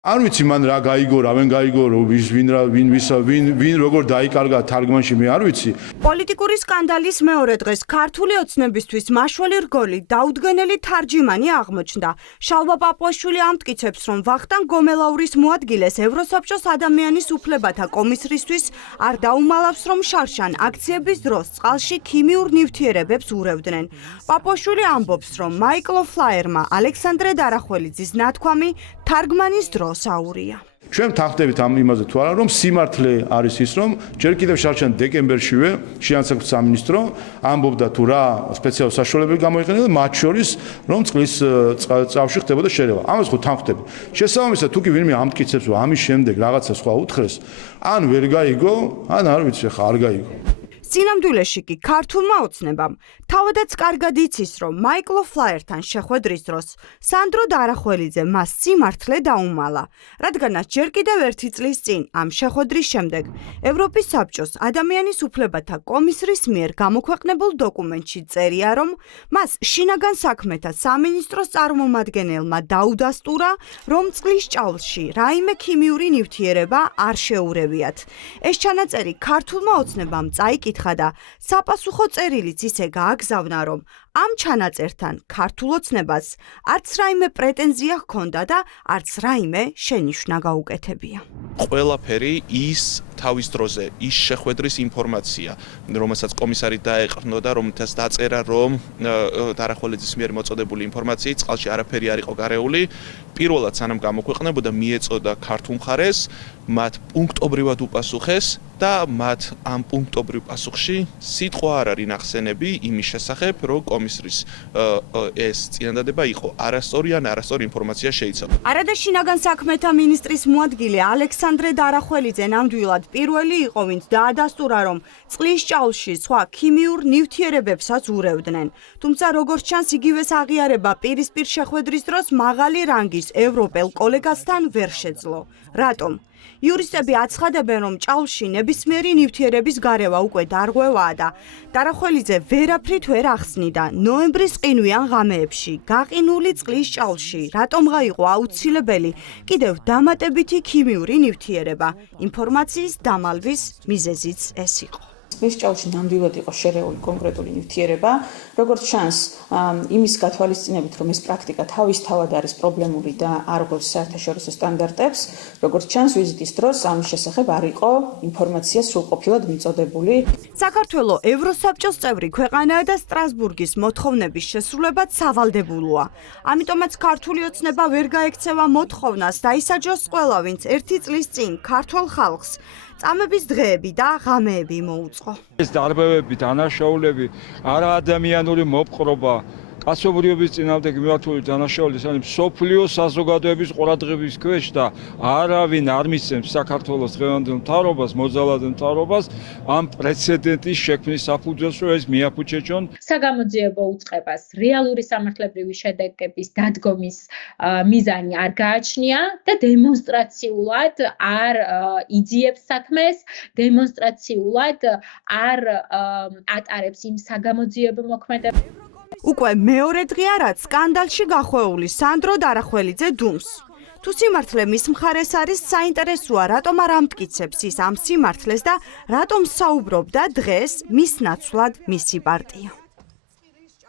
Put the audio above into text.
არ ვიცი მან რა გაიგო, რა ვენ გაიგო, ვინ როგორ დაიკარგა თარგმანში, მე არ ვიცი. პოლიტიკური სკანდალის მეორე დღეს ქართული ოცნებისთვის მაშველი რგოლი დაუდგენელი თარჯიმანი აღმოჩნდა. შალვა პაპუაშვილი ამტკიცებს, რომ ვახტანგ გომელაურის მოადგილეს ევროსაბჭოს ადამიანის უფლებათა კომისრისთვის არ დაუმალავს, რომ შარშან აქციების დროს წყალში ქიმიურ ნივთიერებებს ურევდნენ. პაპუაშვილი ამბობს, რომ მაიკლ ფლაერმა ალექსანდრე დარახველიძის ნათქვამი თარგმანის დროს აურია. ჩვენ თანხდებით ამ იმაზე თუ არა, რომ სიმართლე არის ის, რომ ჯერ კიდევ შარშან დეკემბერშივე შინაგან სამინისტრო ამბობდა თუ რა სპეციალური საშუალებები გამოიყენება, მათ შორის რომ წყლის წავში ხდებოდა შერევა. ამას ხო თანხდები. შესაბამისად, თუ კი ვინმე ამტკიცებს, რომ ამის შემდეგ რაღაცა სხვა უთხრეს, ან ვერ გაიგო, ან არ ვიცი, ხა არ გაიგო. სინამდვილეში კი ქართულმა ოცნებამ თავადაც კარგად იცის, რომ მაიკლ ფლაერთან შეხვედრის დროს სანდრო დარახველიძე მას სიმართლე დაუმალა, რადგანაც ჯერ კიდევ ერთი წლის წინ ამ შეხვედრის შემდეგ ევროპის საბჭოს ადამიანის უფლებათა კომისრის მიერ გამოქვეყნებულ დოკუმენტში წერია, რომ მას შინაგან საქმეთა სამინისტროს წარმომადგენელმა დაუდასტურა, რომ წყლის ჭაულში რაიმე ქიმიური ნივთიერება არ შეურევიათ. ეს ჩანაწერი ქართულმა ოცნებამ წაიკითხა და საპასუხო წერილიც ისე გააგზავნა, რომ ამ ჩანაწერთან ქართულ ოცნებას არც რაიმე პრეტენზია ჰქონდა და არც რაიმე შენიშვნა გაუკეთებია. ყველაფერი ის თავის დროზე ის შეხვედრის ინფორმაცია, რომელსაც კომისარი დაეყრდნოდა, რომელთაც დაწერა, რომ დარახველიძის მიერ მოწოდებული ინფორმაციით წყალში არაფერი არ იყო გარეული, პირველად სანამ გამოქვეყნებოდა, მიეწოდა ქართულ მხარეს, მათ პუნქტობრივად უპასუხეს და მათ ამ პუნქტობრივ პასუხში სიტყვა არ არის ნახსენები იმის შესახებ, რომ კომისრის ეს წინადადება იყო არასწორი ან არასწორი ინფორმაცია შეიცავდა. არადა შინაგან საქმეთა მინისტრის მოადგილე ალექსანდრე დარახველიძე ნამდვილად პირველი იყო, ვინც დაადასტურა, რომ წყლის ჭაულში სხვა ქიმიურ ნივთიერებებსაც ურევდნენ. თუმცა როგორც ჩანს, იგივეს აღიარება პირისპირ შეხვედრის დროს მაღალი რანგის ევროპელ კოლეგასთან ვერ შეძლო. რატომ? იურისტები აცხადებენ, რომ ჭაულში ნებისმიერი ნივთიერების გარევა უკვე დარღვევაა და დარახველიძე ვერაფრით ვერ ახსნიდა ნოემბრის ყინვიან ღამეებში გაყინული წყლის ჭაულში რატომღა იყო აუცილებელი კიდევ დამატებითი ქიმიური ნივთიერება. ინფორმაციის დამალვის მიზეზიც ეს იყო. წყლის ჭაულში ნამდვილად იყო შერეული კონკრეტული ნივთიერება, როგორც ჩანს, იმის გათვალისწინებით, რომ ეს პრაქტიკა თავისთავად არის პრობლემური და არ ღვევს საერთაშორისო სტანდარტებს, როგორც ჩანს, ვიზიტის დროს ამის შესახებ არ იყო ინფორმაცია სრულყოფილად მიწოდებული. საქართველო ევროსაბჭოს წევრი ქვეყანაა და სტრასბურგის მოთხოვნების შესრულებად სავალდებულოა. ამიტომაც ქართული ოცნება ვერ გაექცევა მოთხოვნას დაისაჯოს ყველა, ვინც ერთი წლის წინ ქართულ ხალხს წამების დღეები და ღამეები მოუწყო. ეს დარბევები, დანაშაულები, არაადამიანური მოპყრობა, კაცობრიობის წინააღმდეგ მიმართული დანაშაულები, ანუ სოფლიო საზოგადოების ყურადღების ქვეშ და არავინ არ მისცემს საქართველოს დღევანდელ მთავრობას, მოძალადე მთავრობას ამ პრეცედენტის შექმნის საფუძველს, რომ ეს მიაფუჩეჭონ. საგამოძიებო უწყებას რეალური სამართლებრივი შედეგების დადგომის მიზანი არ გააჩნია და დემონსტრაციულად არ იძიებს საქმეს, დემონსტრაციულად არ ატარებს იმ საგამოძიებო მოქმედებებს. უკვე მეორე დღეა, რაც სკანდალში გახვეული სანდრო დარახველიძე დუმს. თუ სიმართლე მის მხარეს არის, საინტერესოა, რატომ არ ამტკიცებს ის ამ სიმართლეს და რატომ საუბრობდა დღეს მის ნაცვლად მისი პარტია.